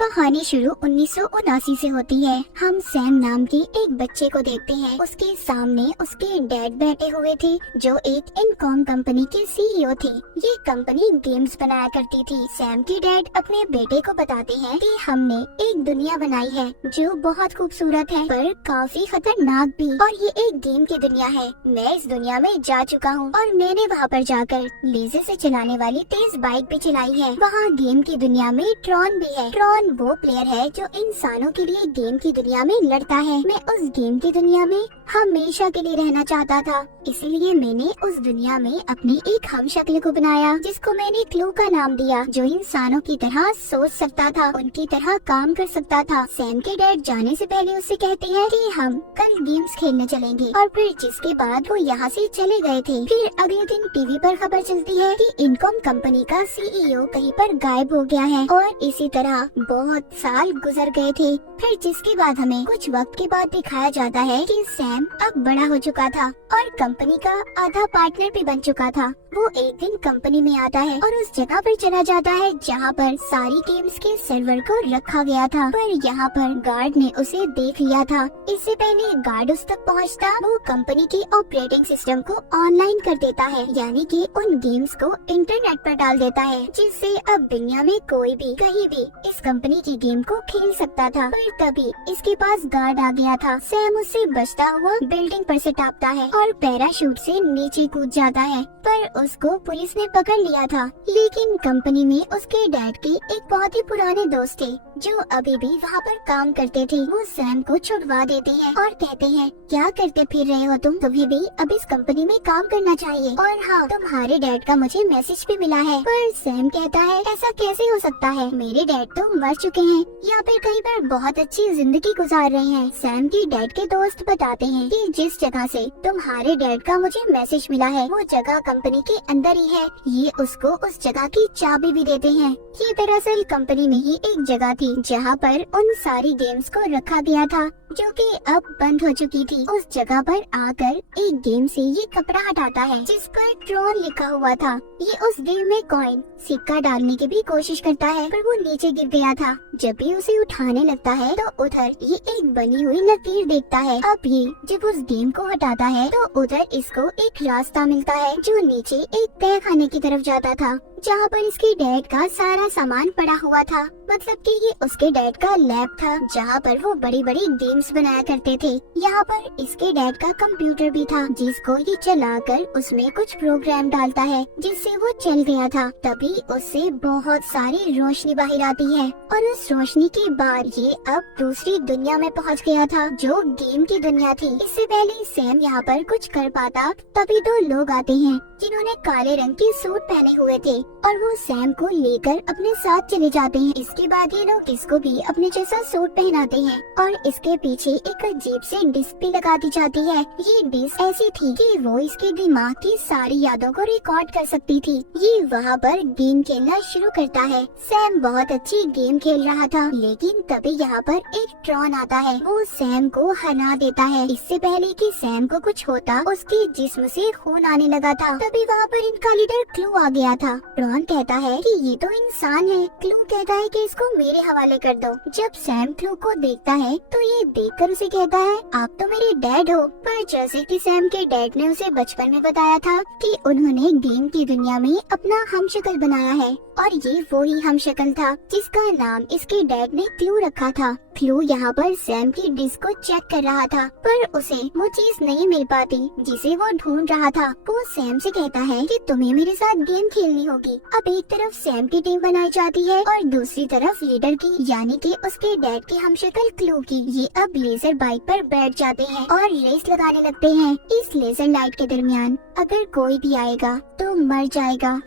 कहानी शुरू 1979 से होती है। हम सैम नाम के एक बच्चे को देखते हैं। उसके सामने उसके डैड बैठे हुए थे जो एक इनकॉम कंपनी के सीईओ थे। ये कंपनी गेम्स बनाया करती थी। सैम के डैड अपने बेटे को बताते हैं कि हमने एक दुनिया बनाई है जो बहुत खूबसूरत है पर काफी खतरनाक भी, और ये एक गेम की दुनिया है। मैं इस दुनिया में जा चुका हूँ और मैंने वहाँ पर जाकर लेजर से चलाने वाली तेज बाइक भी चलाई है। वहाँ गेम की दुनिया में ट्रॉन भी है। ट्रॉन वो प्लेयर है जो इंसानों के लिए गेम की दुनिया में लड़ता है। मैं उस गेम की दुनिया में हमेशा के लिए रहना चाहता था, इसलिए मैंने उस दुनिया में अपनी एक हमशक्ल को बनाया जिसको मैंने क्लू का नाम दिया, जो इंसानों की तरह सोच सकता था, उनकी तरह काम कर सकता था। सैम के डैड जाने से पहले उससे कहते हैं कि हम कल गेम्स खेलने चलेंगे, और फिर जिसके बाद वो यहाँ से चले गए थे। फिर अगले दिन टीवी पर खबर चलती है कि इनकॉम कंपनी का सीईओ कहीं पर गायब हो गया है, और इसी तरह बहुत साल गुजर गए थे। फिर जिसके बाद हमें कुछ वक्त के बाद दिखाया जाता है कि सैम अब बड़ा हो चुका था और कंपनी का आधा पार्टनर भी बन चुका था। वो एक दिन कंपनी में आता है और उस जगह पर चला जाता है जहाँ पर सारी गेम्स के सर्वर को रखा गया था, पर यहाँ पर गार्ड ने उसे देख लिया था। इससे पहले गार्ड उस तक पहुँचता, वो कंपनी के ऑपरेटिंग सिस्टम को ऑनलाइन कर देता है, यानी कि उन गेम्स को इंटरनेट पर डाल देता है, जिससे अब दुनिया में कोई भी कहीं भी इस कंपनी की गेम को खेल सकता था। पर तभी इसके पास गार्ड आ गया था। सैम उससे बचता हुआ बिल्डिंग पर से टापता है और पैराशूट से नीचे कूद जाता है, पर उसको पुलिस ने पकड़ लिया था। लेकिन कंपनी में उसके डैड के एक बहुत ही पुराने दोस्त थे जो अभी भी वहाँ पर काम करते थे। वो सैम को छुड़वा देते हैं और कहते हैं, क्या करते फिर रहे हो तुम? तुम्हें भी अब इस कंपनी में काम करना चाहिए, और हाँ, तुम्हारे डैड का मुझे मैसेज भी मिला है। पर सैम कहता है, ऐसा कैसे हो सकता है? मेरे डैड तो मर चुके हैं या फिर कहीं पर बहुत अच्छी जिंदगी गुजार रहे हैं। सैम के डैड के दोस्त बताते हैं कि जिस जगह से तुम्हारे डैड का मुझे मैसेज मिला है वो जगह कंपनी के अंदर ही है। ये उसको उस जगह की चाबी भी देते हैं। ये दरअसल कंपनी में ही एक जगह थी जहाँ पर उन सारी गेम्स को रखा गया था जो कि अब बंद हो चुकी थी। उस जगह पर आकर एक गेम से ये कपड़ा हटाता है जिस पर ट्रॉन लिखा हुआ था। ये उस गेम में कॉइन सिक्का डालने की भी कोशिश करता है, पर वो नीचे गिर गया था। जब भी उसे उठाने लगता है तो उधर ये एक बनी हुई लकीर देखता है। अब ये जब उस गेम को हटाता है तो उधर इसको एक रास्ता मिलता है जो नीचे एक तह खाने की तरफ जाता था, जहाँ पर इसके डैड का सारा सामान पड़ा हुआ था। मतलब कि ये उसके डैड का लैब था जहाँ पर वो बड़ी बड़ी गेम्स बनाया करते थे। यहाँ पर इसके डैड का कंप्यूटर भी था जिसको ये चलाकर उसमें कुछ प्रोग्राम डालता है जिससे वो चल गया था। तभी उससे बहुत सारी रोशनी बाहर आती है और उस रोशनी के बाद ये अब दूसरी दुनिया में पहुँच गया था जो गेम की दुनिया थी। इससे पहले सैम यहाँ पर कुछ कर पाता तभी दो लोग आते हैं जिन्होंने काले रंग के सूट पहने हुए थे और वो सैम को लेकर अपने साथ चले जाते हैं। इसके बाद ये लोग इसको भी अपने जैसा सूट पहनाते हैं और इसके पीछे एक अजीब सी डिस्क भी लगा दी जाती है। ये डिस्क ऐसी थी कि वो इसके दिमाग की सारी यादों को रिकॉर्ड कर सकती थी। ये वहाँ पर गेम खेलना शुरू करता है। सैम बहुत अच्छी गेम खेल रहा था, लेकिन तभी यहाँ पर एक ट्रॉन आता है। वो सैम को हरा देता है। इससे पहले कि सैम को कुछ होता, उसके जिस्म से खून आने लगा था। तभी वहाँ पर इनका लीडर क्लू आ गया था। ट्रॉन कहता है कि ये तो इंसान है। क्लू कहता है कि इसको मेरे हवाले कर दो। जब सैम क्लू को देखता है तो ये देखकर उसे कहता है, आप तो मेरे डैड हो। पर जैसे कि सैम के डैड ने उसे बचपन में बताया था कि उन्होंने गेम की दुनिया में अपना हमशक्ल बनाया है, और ये वो ही हमशक्ल था जिसका नाम इसके डैड ने क्लू रखा था। क्लू यहाँ पर सैम की डिस्क को चेक कर रहा था, पर उसे वो चीज नहीं मिल पाती जिसे वो ढूंढ रहा था। वो सैम से कहता है कि तुम्हें मेरे साथ गेम खेलनी होगी। अब एक तरफ सैम की टीम बनाई जाती है और दूसरी तरफ लीडर की, यानी कि उसके डैड की हमशक्ल क्लू की। ये अब लेजर बाइक पर बैठ जाते हैं और रेस लगाने लगते हैं। इस लेजर लाइट के दरमियान अगर कोई भी आएगा तो मर जाएगा।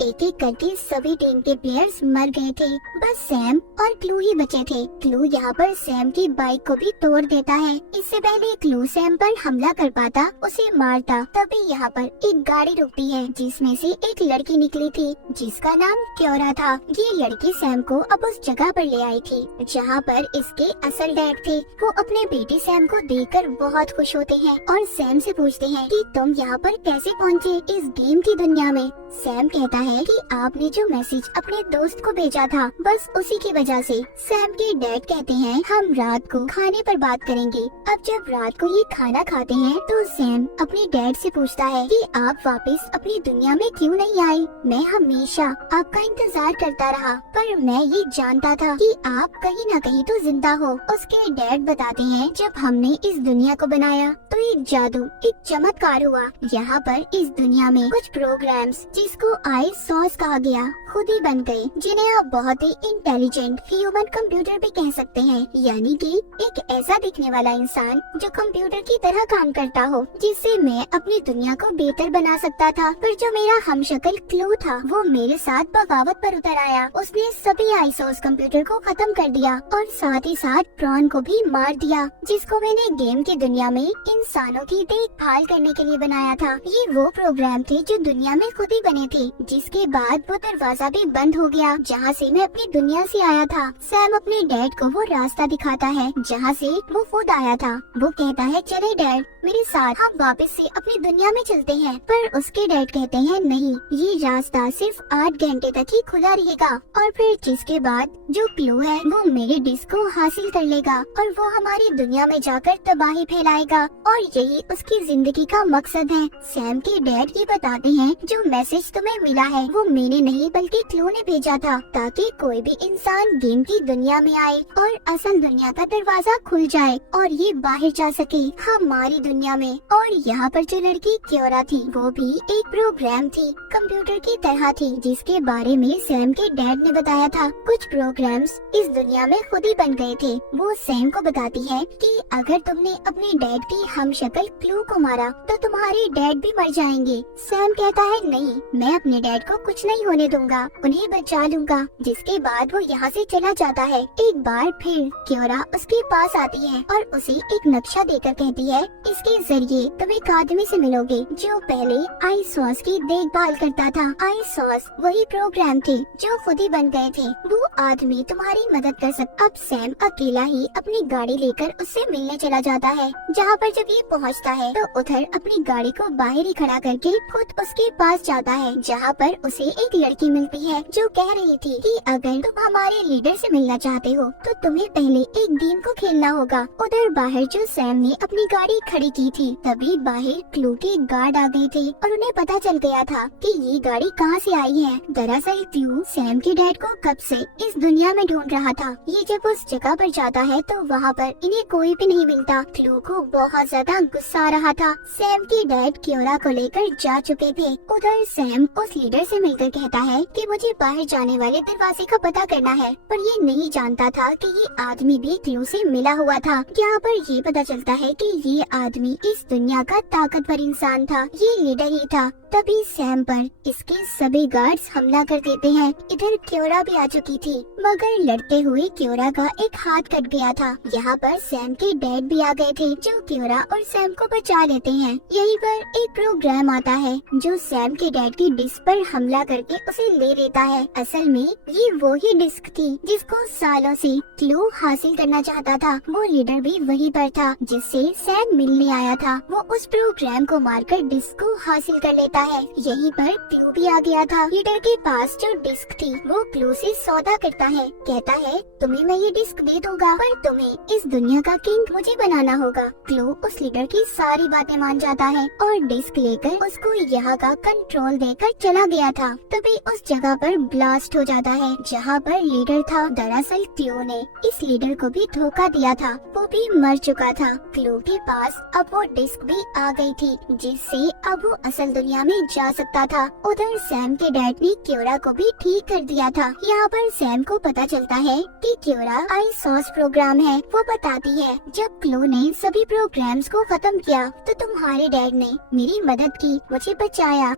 एक एक करके सभी टीम के प्लेयर्स मर गए थे, बस सैम और क्लू ही बचे थे। क्लू यहाँ पर सैम की बाइक को भी तोड़ देता है। इससे पहले क्लू सैम पर हमला कर पाता, उसे मारता। तभी यहाँ पर एक गाड़ी रुकती है जिसमें से एक लड़की निकली थी जिसका नाम क्योरा था। ये लड़की सैम को अब उस जगह पर ले आई थी जहाँ पर इसके असल डैड थे। वो अपने बेटे सैम को देखकर बहुत खुश होते हैं और सैम से पूछते हैं कि तुम यहाँ पर कैसे पहुँचे इस गेम की दुनिया में। सैम कहता है कि आपने जो मैसेज अपने दोस्त को भेजा था बस उसी की वजह से सैम के डैड कहते हैं हम रात को खाने पर बात करेंगे। अब जब रात को ये खाना खाते हैं तो सैम अपने डैड से पूछता है कि आप वापस अपनी दुनिया में क्यों नहीं आए? मैं हमेशा आपका इंतजार करता रहा पर मैं ये जानता था कि आप कहीं न कहीं तो जिंदा हो। उसके डैड बताते हैं जब हमने इस दुनिया को बनाया तो एक जादू, एक चमत्कार हुआ। यहाँ पर इस दुनिया में कुछ प्रोग्राम्स जिसको आई सॉस कहा गया खुद ही बन गए, जिन्हें आप बहुत ही इंटेलिजेंट ह्यूमन कंप्यूटर भी कह सकते हैं। यानी कि एक ऐसा दिखने वाला इंसान जो कंप्यूटर की तरह काम करता हो, जिससे मैं अपनी दुनिया को बेहतर बना सकता था। पर जो मेरा हमशक्ल क्लू था वो मेरे साथ बगावत पर उतर आया। उसने सभी आई सॉस कंप्यूटर को खत्म कर दिया और साथ ही साथ प्रॉन को भी मार दिया, जिसको मैंने गेम की दुनिया में इंसानों की देखभाल करने के लिए बनाया था। ये वो प्रोग्राम थे जो दुनिया में खुद ही बने थे। जिसके बाद वो दरवाजा भी बंद हो गया जहाँ से मैं अपनी दुनिया से आया था। सैम अपने डैड को वो रास्ता दिखाता है जहाँ से वो खुद आया था। वो कहता है चले डैड मेरे साथ, हम वापस से अपनी दुनिया में चलते हैं। पर उसके डैड कहते हैं नहीं, ये रास्ता सिर्फ 8 घंटे तक ही खुला रहेगा और फिर जिसके बाद जो क्लू है वो मेरे डिस्क को हासिल कर लेगा और वो हमारी दुनिया में जाकर तबाही फैलाएगा और यही उसकी जिंदगी का मकसद है। सैम के डैड ये बताते हैं जो मैसेज तुम्हें मिला है वो मैंने नहीं बल्कि क्लू ने भेजा था, ताकि कोई भी इंसान गेम की दुनिया में आए और असल दुनिया का दरवाजा खुल जाए और ये बाहर जा सके हमारी दुनिया में। और यहाँ पर जो लड़की क्योरा थी वो भी एक प्रोग्राम थी, कंप्यूटर की तरह थी, जिसके बारे में सैम के डैड ने बताया था। कुछ प्रोग्राम्स इस दुनिया में खुद ही बन गए थे। वो सैम को बताती है कि अगर तुमने अपने डैड की हमशक्ल क्लू को मारा तो तुम्हारे डैड भी मर जाएंगे। सैम कहता है नहीं, मैं अपने डैड को कुछ नहीं होने दूंगा, उन्हें बचा लूंगा। जिसके बाद वो यहाँ से चला जाता है। एक बार फिर क्योरा उसके पास आती है और उसे एक नक्शा देकर कहती है इसके जरिए तुम एक आदमी से मिलोगे जो पहले आई सॉस की देखभाल करता था। आई सॉस वही प्रोग्राम थे जो खुद ही बन गए थे। वो आदमी तुम्हारी मदद कर सकता। अब सैम अकेला ही अपनी गाड़ी लेकर उससे मिलने चला जाता है। जहाँ पर जब ये पहुँचता है तो उधर अपनी गाड़ी को बाहर ही खड़ा करके खुद उसके पास जाता है, जहाँ पर उसे एक लड़की मिलती है जो कह रही थी कि अगर तुम हमारे लीडर से मिलना चाहते हो तो तुम्हें पहले एक गेम को खेलना होगा। उधर बाहर जो सैम ने अपनी गाड़ी खड़ी की थी तभी बाहर क्लू के गार्ड आ गए थे और उन्हें पता चल गया था कि ये गाड़ी कहाँ से आई है। दरअसल क्लू सैम के डैड को कब से इस दुनिया में ढूंढ रहा था। ये जब उस जगह पर जाता है तो वहाँ पर इन्हें कोई भी नहीं मिलता। क्लू को बहुत ज्यादा गुस्सा आ रहा था। सैम के डैड क्योरा को लेकर जा चुके थे। उधर सैम उस लीडर से मिलकर कहता है कि मुझे बाहर जाने वाले दरवाजे का पता करना है, पर ये नहीं जानता था कि ये आदमी भी क्लू से मिला हुआ था। यहाँ पर ये पता चलता है कि ये आदमी इस दुनिया का ताकतवर इंसान था, ये लीडर ही था। तभी सैम पर इसके सभी गार्ड्स हमला कर देते हैं। इधर क्योरा भी आ चुकी थी, मगर लड़ते हुए क्योरा का एक हाथ कट गया था। यहाँ पर सैम के डैड भी आ गए थे जो क्योरा और सैम को बचा लेते हैं। यहीं पर एक प्रोग्राम आता है जो सैम के डैड की डिस्क पर हमला करके उसे ले लेता है। असल में ये वो ही डिस्क थी जिसको सालों से क्लू हासिल करना चाहता था। वो लीडर भी वहीं पर था जिससे सैम मिलने आया था। वो उस प्रोग्राम को मारकर डिस्क को हासिल कर लेता है। यहीं पर क्लू भी आ गया था। लीडर के पास जो डिस्क थी वो क्लू से सौदा करता है, कहता है तुम्हें मैं ये डिस्क दे दूंगा पर तुम्हें इस दुनिया का किंग मुझे बनाना होगा। क्लू उस लीडर की सारी बातें मान जाता है और डिस्क लेकर उसको यहाँ का कंट्रोल देकर चला गया था। तभी उस जगह पर ब्लास्ट हो जाता है जहाँ पर लीडर था। दरअसल क्लू ने इस लीडर को भी धोखा दिया था, वो भी मर चुका था। क्लू के पास अब वो डिस्क भी आ गई थी जिससे अब वो असल दुनिया में जा सकता था। उधर सैम के डैड ने क्योरा को भी ठीक कर दिया था। यहाँ पर सैम को पता चलता है कि क्योरा आई सॉस प्रोग्राम है। वो बताती है जब क्लू ने सभी प्रोग्राम्स को खत्म किया तो तुम्हारे डैड ने मेरी मदद की, मुझे बचाया।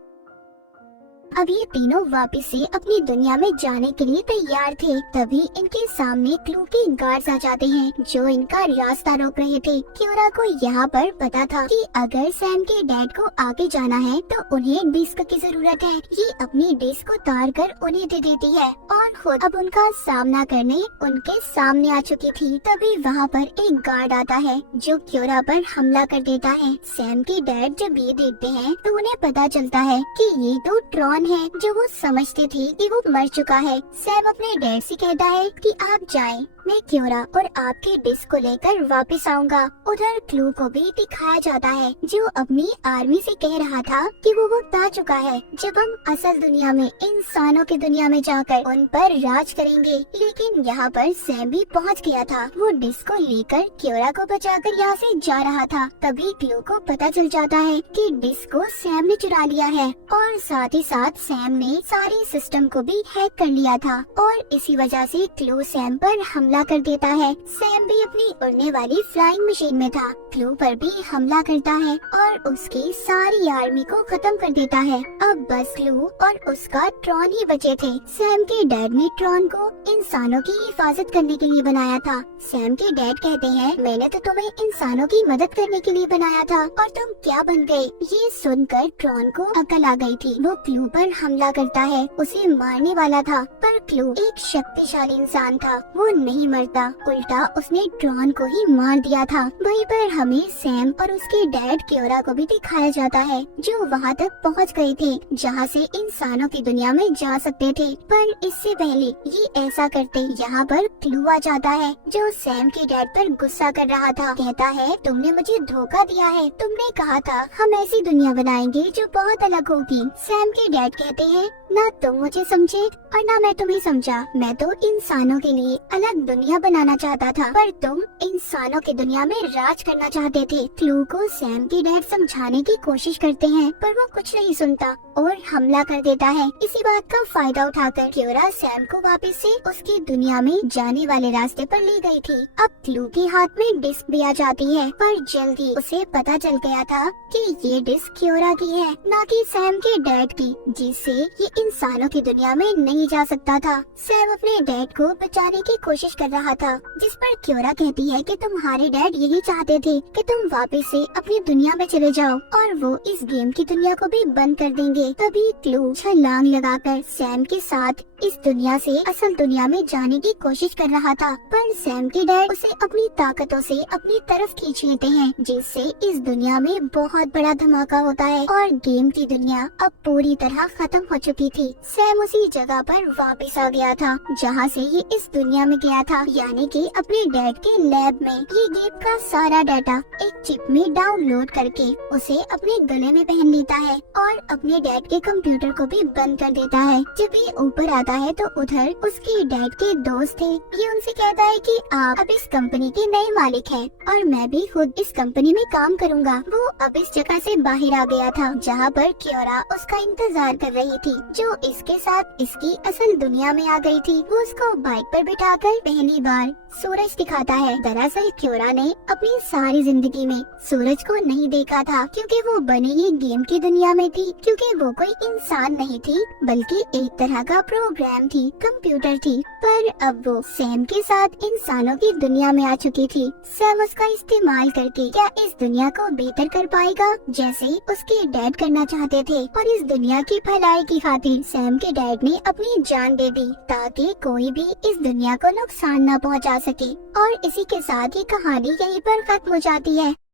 अब ये तीनों वापस से अपनी दुनिया में जाने के लिए तैयार थे। तभी इनके सामने क्लू के गार्ड्स आ जाते हैं जो इनका रास्ता रोक रहे थे। क्योरा को यहाँ पर पता था कि अगर सैम के डैड को आगे जाना है तो उन्हें डिस्क की जरूरत है। ये अपनी डिस्क को उतार कर उन्हें दे देती है और खुद अब उनका सामना करने उनके सामने आ चुकी थी। तभी वहाँ पर एक गार्ड आता है जो क्योरा पर हमला कर देता है। सैम के डैड जब ये देखते हैं तो उन्हें पता चलता है कि ये तो ट्रॉन इंसान है जो वो समझते थे कि वो मर चुका है। सैम अपने डैड से कहता है कि आप जाएं, मैं क्योरा और आपके डिस्क को लेकर वापस आऊंगा। उधर क्लू को भी दिखाया जाता है जो अपनी आर्मी से कह रहा था कि वो वक्त आ चुका है जब हम असल दुनिया में इंसानों की दुनिया में जाकर उन पर राज करेंगे। लेकिन यहाँ पर सैम भी पहुँच गया था। वो डिस्क को लेकर क्योरा को बचाकर यहाँ से जा रहा था। तभी क्लू को पता चल जाता है कि डिस्क को सैम ने चुरा लिया है और साथ ही साथ सैम ने सारे सिस्टम को भी हैक कर लिया था और इसी वजह से क्लू सैम पर हमला कर देता है। सैम भी अपनी उड़ने वाली फ्लाइंग मशीन में था। क्लू पर भी हमला करता है और उसकी सारी आर्मी को खत्म कर देता है। अब बस क्लू और उसका ट्रॉन ही बचे थे। सैम के डैड ने ट्रॉन को इंसानों की हिफाजत करने के लिए बनाया था। सैम के डैड कहते हैं, मैंने तो तुम्हें इंसानों की मदद करने के लिए बनाया था और तुम क्या बन गए। ये सुनकर ट्रॉन को अकल आ गई थी। वो क्लू पर हमला करता है, उसे मारने वाला था पर क्लू एक शक्तिशाली इंसान था। वो नहीं मरता, उल्टा उसने ट्रॉन को ही मार दिया था। वहीं पर हमें सैम और उसके डैड क्योरा को भी दिखाया जाता है जो वहाँ तक पहुँच गए थे जहाँ से इंसानों की दुनिया में जा सकते थे। पर इससे पहले ये ऐसा करते यहाँ पर क्लू आ जाता है जो सैम के डैड पर गुस्सा कर रहा था। कहता है, तुमने मुझे धोखा दिया है, तुमने कहा था हम ऐसी दुनिया बनाएंगे जो बहुत अलग होगी। सैम के डैड कहते हैं, ना तुम मुझे समझे और ना मैं तुम्हें समझा। मैं तो इंसानों के लिए अलग दुनिया बनाना चाहता था पर तुम इंसानों की दुनिया में राज करना चाहते थे। क्लू को सैम के डैड समझाने की कोशिश करते हैं पर वो कुछ नहीं सुनता और हमला कर देता है। इसी बात का फायदा उठाकर क्योरा सैम को वापस से उसकी दुनिया में जाने वाले रास्ते पर ले गई थी। अब क्लू के हाथ में डिस्क भी आ जाती है पर जल्दी उसे पता चल गया था कि ये डिस्क क्योरा की है, न कि सैम के डैड की, जिससे ये इंसानों की दुनिया में नहीं जा सकता था। सैम अपने डैड को बचाने की कोशिश कर रहा था जिस पर क्योरा कहती है कि तुम्हारे डैड यही चाहते थे कि तुम वापस से अपनी दुनिया में चले जाओ और वो इस गेम की दुनिया को भी बंद कर देंगे। तभी क्लू छलांग लगाकर सैम के साथ इस दुनिया से असल दुनिया में जाने की कोशिश कर रहा था पर सैम के डैड उसे अपनी ताकतों से अपनी तरफ खींच लेते हैं जिससे इस दुनिया में बहुत बड़ा धमाका होता है और गेम की दुनिया अब पूरी तरह खत्म हो चुकी थी। सैम उसी जगह पर वापस आ गया था जहाँ से ये इस दुनिया में गया था, यानी कि अपने डैड के लैब में। ये गेम का सारा डाटा एक चिप में डाउनलोड करके उसे अपने गले में पहन लेता है और अपने डैड के कंप्यूटर को भी बंद कर देता है। जब ये ऊपर आता है तो उधर उसके डैड के दोस्त थे। ये उनसे कहता है कि आप अब इस कंपनी के नए मालिक हैं और मैं भी खुद इस कंपनी में काम करूंगा। वो अब इस जगह से बाहर आ गया था जहाँ पर क्योरा उसका इंतजार कर रही थी जो इसके साथ इसकी असल दुनिया में आ गई थी। वो उसको बाइक पर बिठाकर पहली बार सूरज दिखाता है। दरअसल क्योरा ने अपनी सारी जिंदगी में सूरज को नहीं देखा था क्योंकि वो बनी ही गेम की दुनिया में थी, क्योंकि वो कोई इंसान नहीं थी बल्कि एक तरह का प्रोग्राम थी, कंप्यूटर थी। पर अब वो सैम के साथ इंसानों की दुनिया में आ चुकी थी। सैम उसका इस्तेमाल करके क्या इस दुनिया को बेहतर कर पाएगा जैसे उसके डैड करना चाहते थे और इस दुनिया की भलाई की खातिर सैम के डैड ने अपनी जान दे दी ताकि कोई भी इस दुनिया को नुकसान न पहुंचा सके। और इसी के साथ ही कहानी यहीं पर खत्म हो जाती है।